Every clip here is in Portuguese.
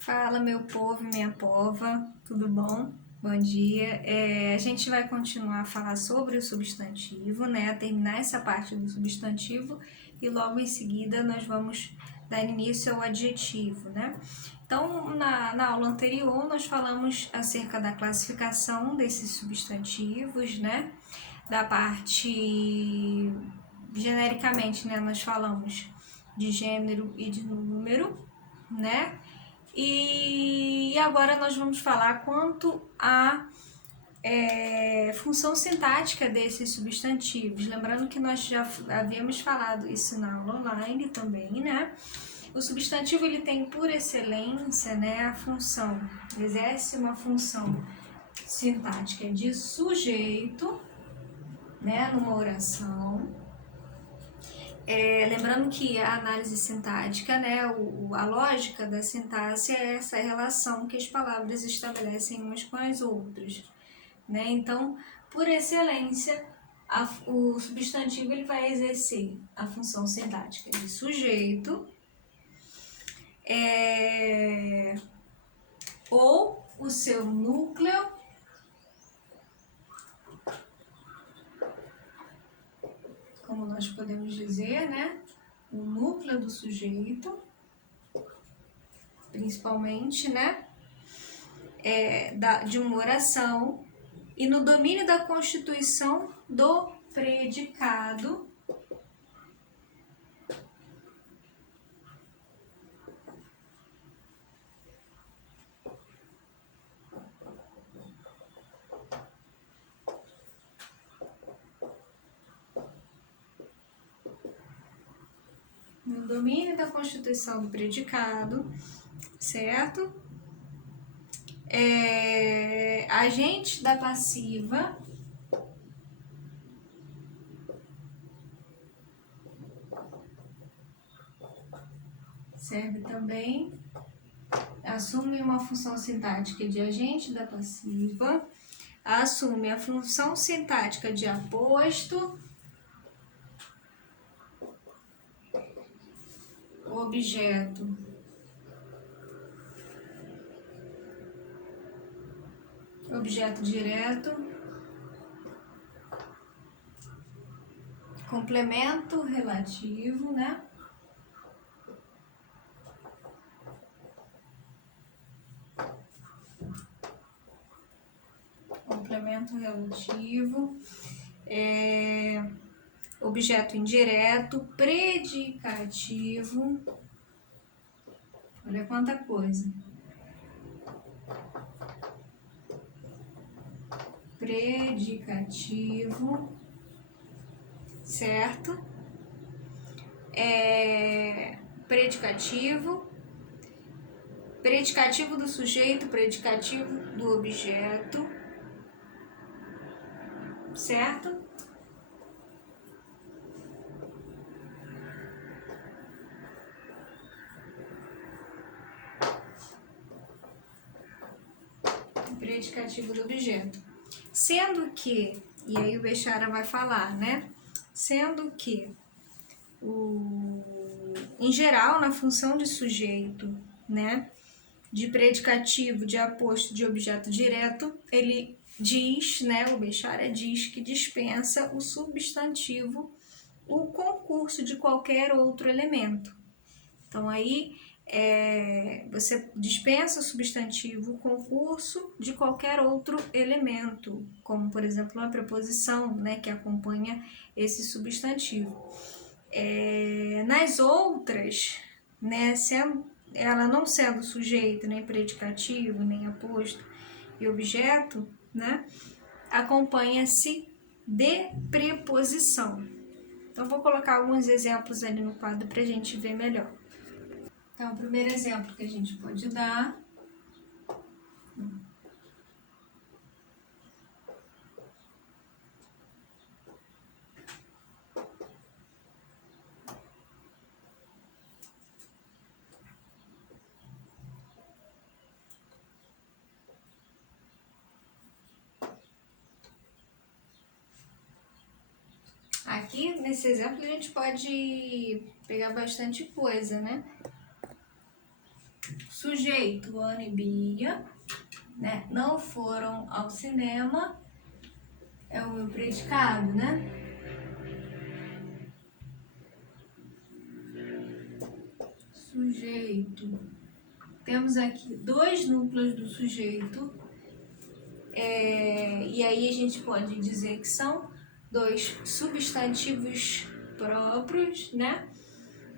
Fala, meu povo e minha pova, tudo bom? Bom dia. A gente vai continuar a falar sobre o substantivo, né? A terminar essa parte do substantivo e logo em seguida nós vamos dar início ao adjetivo, né? Então, na aula anterior, nós falamos acerca da classificação desses substantivos, né? Da parte, genericamente, né? Nós falamos de gênero e de número, né? E agora nós vamos falar quanto à função sintática desses substantivos. Lembrando que nós já havíamos falado isso na aula online também, né? O substantivo ele tem por excelência, né, a função, exerce uma função sintática de sujeito, né, numa oração. Lembrando que a análise sintática, né, a lógica da sintaxe é essa relação que as palavras estabelecem umas com as outras, né? Então, por excelência, o substantivo ele vai exercer a função sintática de sujeito, ou o seu núcleo, como nós podemos dizer, né? O núcleo do sujeito, principalmente, né? De uma oração, e no domínio da constituição do predicado, no domínio da constituição do predicado, certo? Agente da passiva, serve também, assume uma função sintática de agente da passiva, assume a função sintática de aposto, objeto, objeto direto, complemento relativo, né? Complemento relativo, objeto indireto, predicativo, olha quanta coisa. Predicativo, certo? Predicativo do sujeito, predicativo do objeto, certo? Predicativo do objeto. Sendo que, e aí o Bechara vai falar, né? Sendo que, em geral, na função de sujeito, né? De predicativo, de aposto, de objeto direto, ele diz, né? O Bechara diz que dispensa o substantivo, o concurso de qualquer outro elemento. Então, aí, você dispensa o substantivo, o concurso de qualquer outro elemento, como, por exemplo, uma preposição, né, que acompanha esse substantivo. Nas outras, né, ela não sendo sujeito, nem predicativo, nem aposto e objeto, né, acompanha-se de preposição. Então, vou colocar alguns exemplos ali no quadro para a gente ver melhor. Então, o primeiro exemplo que a gente pode dar aqui, nesse exemplo, a gente pode pegar bastante coisa, né? Sujeito, Ana e Bia, né? Não foram ao cinema, é o meu predicado, né? Sujeito. Temos aqui dois núcleos do sujeito, e aí a gente pode dizer que são dois substantivos próprios, né?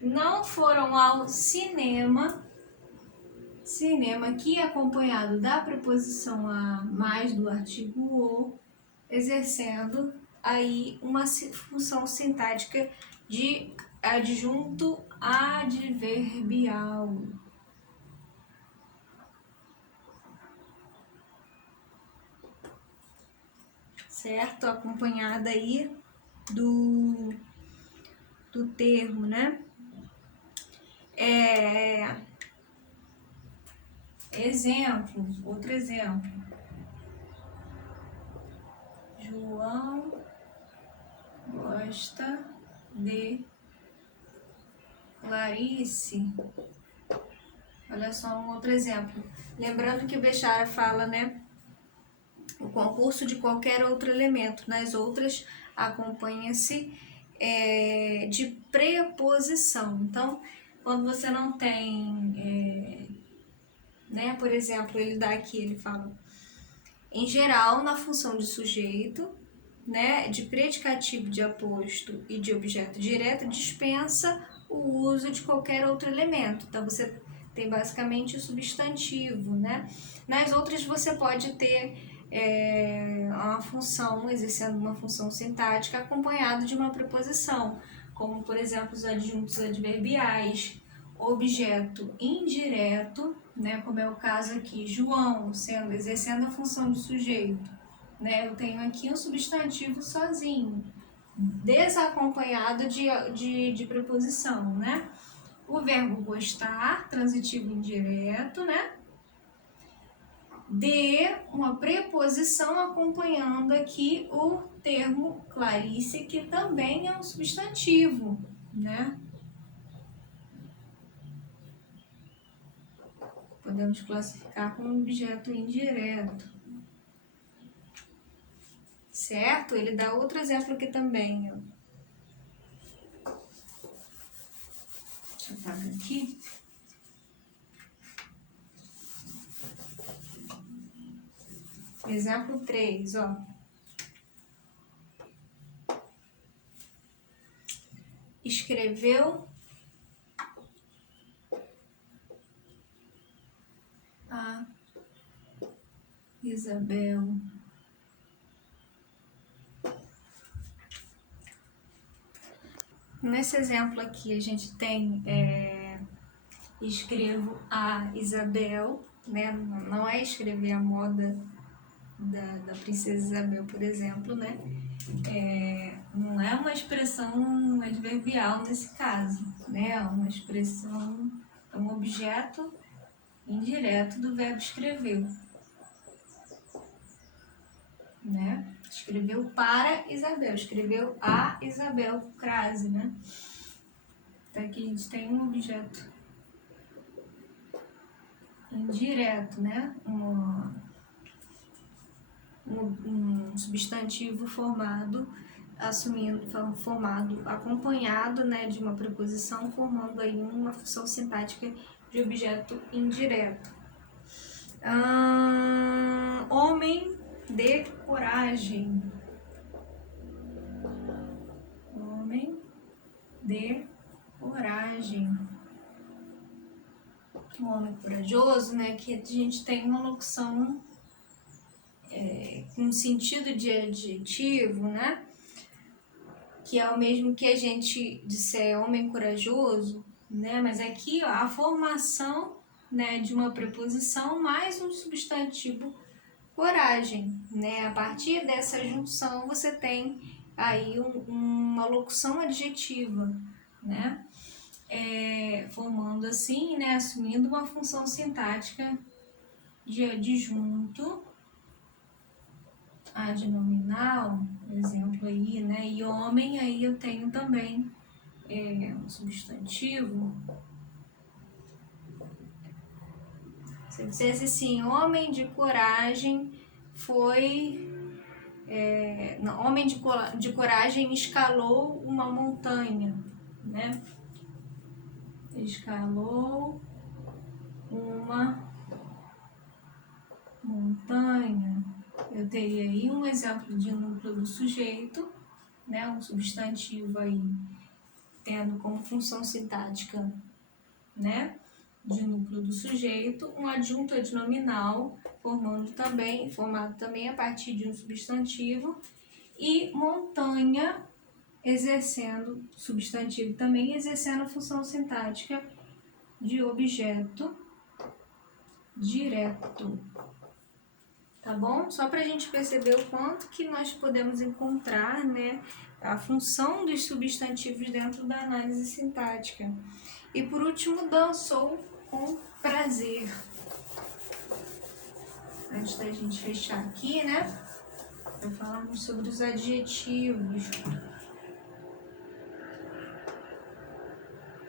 Não foram ao cinema, cinema aqui acompanhado da preposição a mais do artigo o, exercendo aí uma função sintática de adjunto adverbial. Certo? Acompanhada aí do termo, né? Exemplo, outro exemplo. João gosta de Clarice. Olha só um outro exemplo. Lembrando que o Bechara fala, né? O concurso de qualquer outro elemento. Nas outras, acompanha-se de preposição. Então, quando você não tem, né? Por exemplo, ele dá aqui, ele fala, em geral, na função de sujeito, né? De predicativo, de aposto e de objeto direto, dispensa o uso de qualquer outro elemento. Então, você tem basicamente o substantivo, né? Nas outras, você pode ter uma função, exercendo uma função sintática acompanhado de uma preposição, como, por exemplo, os adjuntos adverbiais, objeto indireto, né? Como é o caso aqui, João, exercendo a função de sujeito, né? Eu tenho aqui um substantivo sozinho, desacompanhado de preposição, né? O verbo gostar, transitivo indireto, né? De uma preposição acompanhando aqui o termo Clarice, que também é um substantivo, né? Podemos classificar como objeto indireto. Certo? Ele dá outro exemplo aqui também, ó. Deixa eu apagar aqui. Exemplo 3, ó. Escreveu a Isabel. Nesse exemplo aqui a gente tem escrevo a Isabel, né? Não é escrever a moda da princesa Isabel, por exemplo, né? Não é uma expressão adverbial nesse caso, né? É uma expressão, é um objeto indireto do verbo escreveu, né? Escreveu para Isabel, escreveu a Isabel Crase, né? Então aqui a gente tem um objeto indireto, né? Um substantivo formado, acompanhado, né, de uma preposição, formando aí uma função sintática de objeto indireto. Homem de coragem. Homem de coragem. Um homem corajoso, né, que a gente tem uma locução com sentido de adjetivo, né? Que é o mesmo que a gente disser homem corajoso, né? Mas aqui, ó, a formação, né, de uma preposição mais um substantivo coragem, né? A partir dessa junção você tem aí uma locução adjetiva, né? Formando assim, né, assumindo uma função sintática de adjunto adnominal, exemplo aí, né? E homem, aí eu tenho também um substantivo Se eu dissesse assim, homem de coragem foi... não, homem de coragem escalou uma montanha, né? Escalou uma montanha. Eu teria aí um exemplo de núcleo do sujeito, né? Um substantivo aí tendo como função sintática, né? De núcleo do sujeito, um adjunto adnominal formado também a partir de um substantivo, e montanha exercendo, substantivo também exercendo a função sintática de objeto direto. Tá bom? Só para a gente perceber o quanto que nós podemos encontrar, né, a função dos substantivos dentro da análise sintática. E por último, dançou com prazer. Antes da gente fechar aqui, né, para falarmos sobre os adjetivos.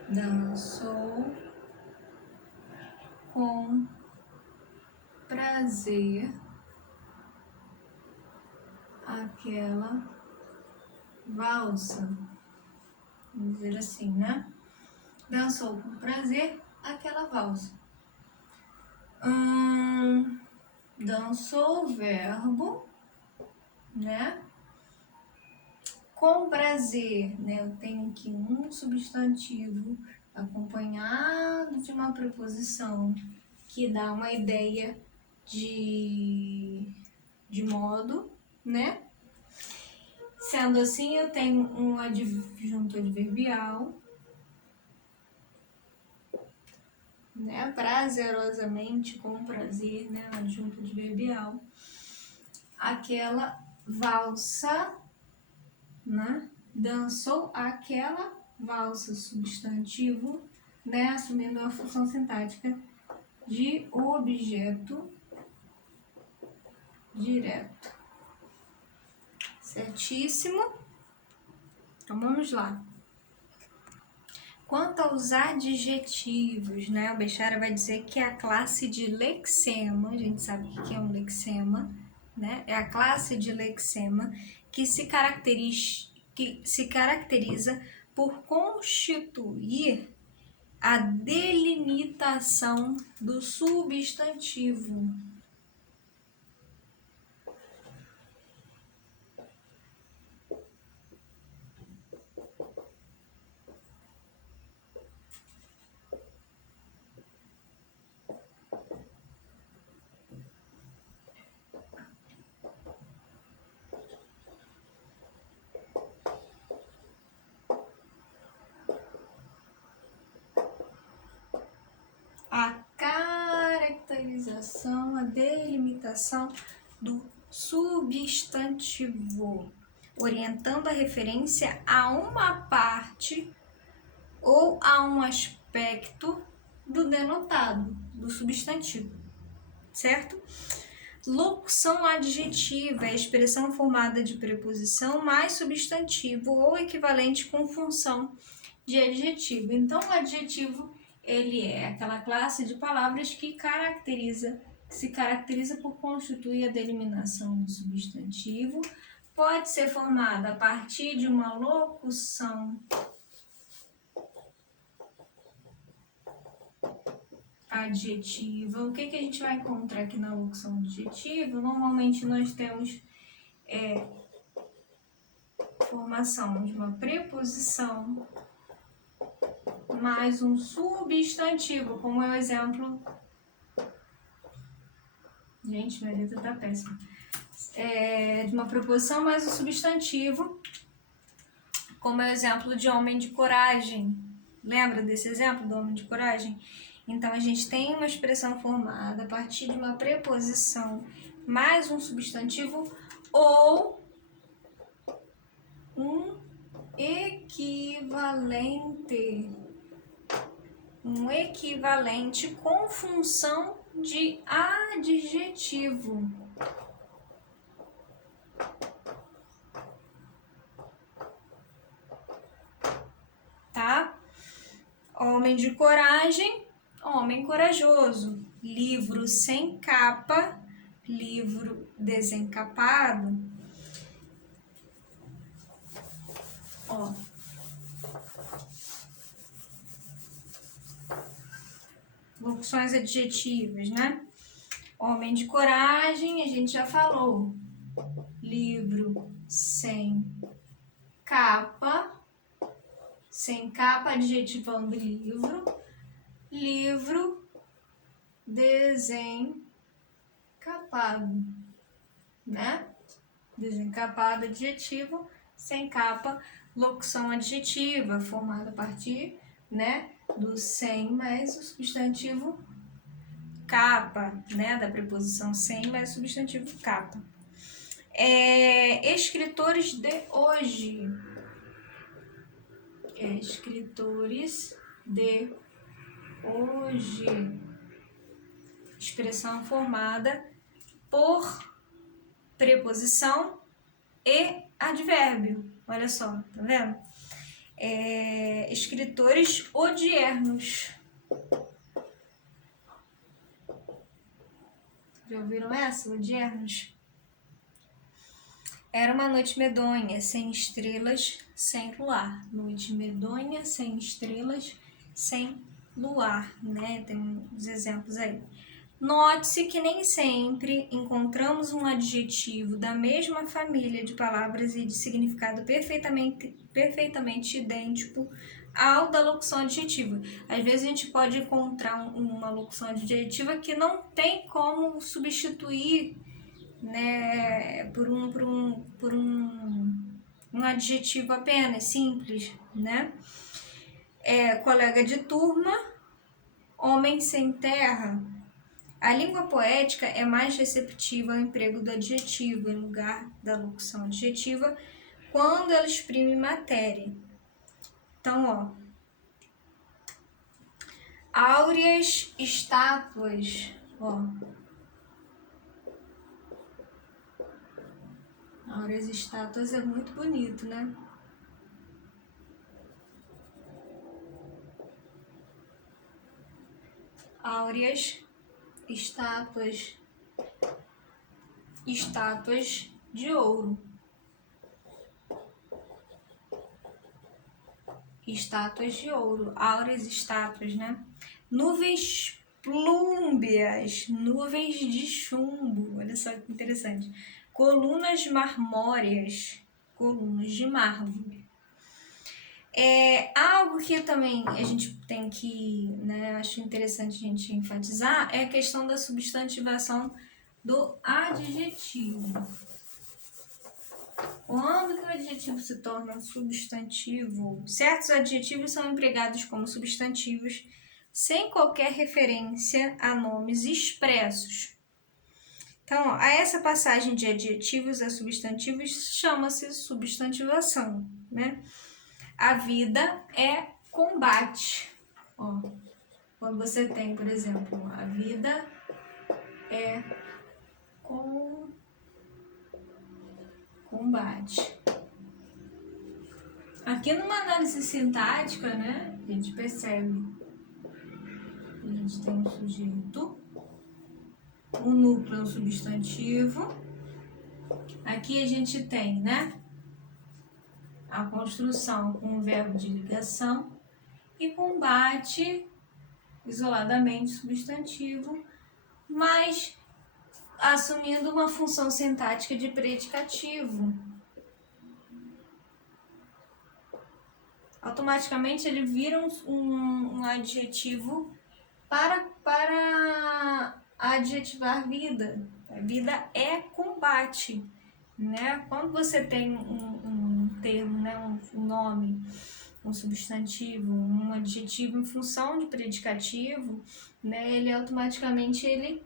Dançou com prazer aquela valsa. Vamos dizer assim, né? Dançou com prazer aquela valsa. Dançou, verbo, né? Com prazer, né? Eu tenho aqui um substantivo acompanhado de uma preposição que dá uma ideia de modo, né? Sendo assim, eu tenho um adjunto adverbial, né? Prazerosamente, com prazer, né? Adjunto adverbial. Aquela valsa, né? Dançou aquela valsa, substantivo, né? Assumindo a função sintática de objeto direto. Certíssimo? Então vamos lá. Quanto aos adjetivos, né? O Bechara vai dizer que é a classe de lexema, a gente sabe o que é um lexema, né? É a classe de lexema que se caracteriza por constituir a delimitação do substantivo. A caracterização, a delimitação do substantivo, orientando a referência a uma parte ou a um aspecto do denotado, do substantivo, certo? Locução adjetiva é a expressão formada de preposição mais substantivo ou equivalente com função de adjetivo. Então, o adjetivo, ele é aquela classe de palavras que se caracteriza por constituir a delimitação do substantivo. Pode ser formada a partir de uma locução adjetiva. O que a gente vai encontrar aqui na locução adjetiva? Normalmente nós temos formação de uma preposição mais um substantivo, como é o exemplo. Gente, minha letra tá péssima. De uma preposição mais um substantivo, como é o exemplo de homem de coragem. Lembra desse exemplo do homem de coragem? Então, a gente tem uma expressão formada a partir de uma preposição mais um substantivo ou um equivalente. Um equivalente com função de adjetivo. Tá? Homem de coragem, homem corajoso. livro sem capa, livro desencapado. Ó. Locuções adjetivas, né? Homem de coragem, a gente já falou. Livro sem capa, adjetivando livro. Livro desencapado, né? Desencapado, adjetivo, sem capa, locução adjetiva, formada a partir, né, do sem mais o substantivo capa, né, da preposição sem mais o substantivo capa. Escritores de hoje. Escritores de hoje. Expressão formada por preposição e advérbio. Olha só, tá vendo? Escritores odiernos. Já ouviram essa? Odiernos. Era uma noite medonha, sem estrelas, sem luar. Noite medonha, sem estrelas, sem luar, né? Tem uns exemplos aí. Note-se que nem sempre encontramos um adjetivo da mesma família de palavras e de significado perfeitamente idêntico ao da locução adjetiva. Às vezes a gente pode encontrar uma locução adjetiva que não tem como substituir, né, por um adjetivo apenas, simples, né? Colega de turma, homem sem terra. A língua poética é mais receptiva ao emprego do adjetivo em lugar da locução adjetiva quando ela exprime matéria. Então, ó, áureas estátuas, ó. Áureas estátuas é muito bonito, né? Áureas estátuas de ouro. Estátuas de ouro, áureas estátuas, né? Nuvens plúmbeas, nuvens de chumbo, olha só que interessante. Colunas marmóreas, colunas de mármore. Algo que também a gente tem que, né, acho interessante a gente enfatizar é a questão da substantivação do adjetivo. Quando que o adjetivo se torna substantivo? Certos adjetivos são empregados como substantivos sem qualquer referência a nomes expressos. Então, a essa passagem de adjetivos a substantivos chama-se substantivação, né? A vida é combate. Ó, quando você tem, por exemplo, a vida é combate. Aqui numa análise sintática, né, a gente percebe que a gente tem um sujeito, um núcleo é um substantivo. Aqui a gente tem, né, a construção com o verbo de ligação e combate isoladamente substantivo, mas assumindo uma função sintática de predicativo. Automaticamente ele vira um adjetivo para adjetivar vida. A vida é combate, né? Quando você tem um termo, né, um nome, um substantivo, um adjetivo em função de predicativo, né, ele automaticamente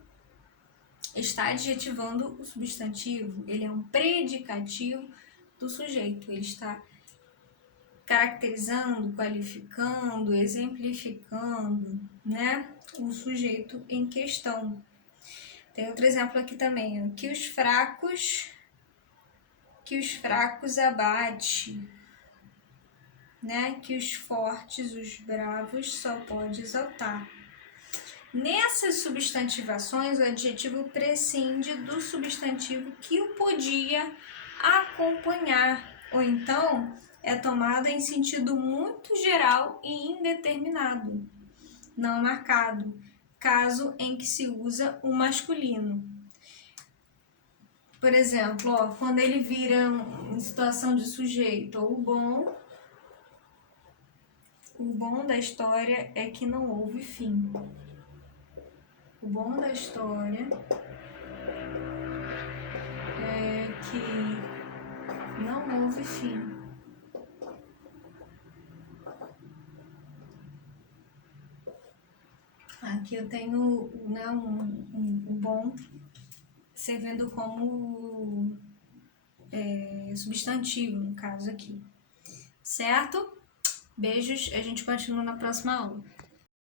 está adjetivando o substantivo. Ele é um predicativo do sujeito. Ele está caracterizando, qualificando, exemplificando, né, o sujeito em questão. Tem outro exemplo aqui também, ó, que os fracos abate, né, que os fortes, os bravos, só pode exaltar. Nessas substantivações, o adjetivo prescinde do substantivo que o podia acompanhar, ou então é tomado em sentido muito geral e indeterminado, não marcado, caso em que se usa o masculino. Por exemplo, ó, quando ele vira em situação de sujeito, o bom da história é que não houve fim. O bom da história é que não houve fim. Aqui eu tenho, né, um bom servindo como substantivo, no caso aqui. Certo? Beijos, a gente continua na próxima aula.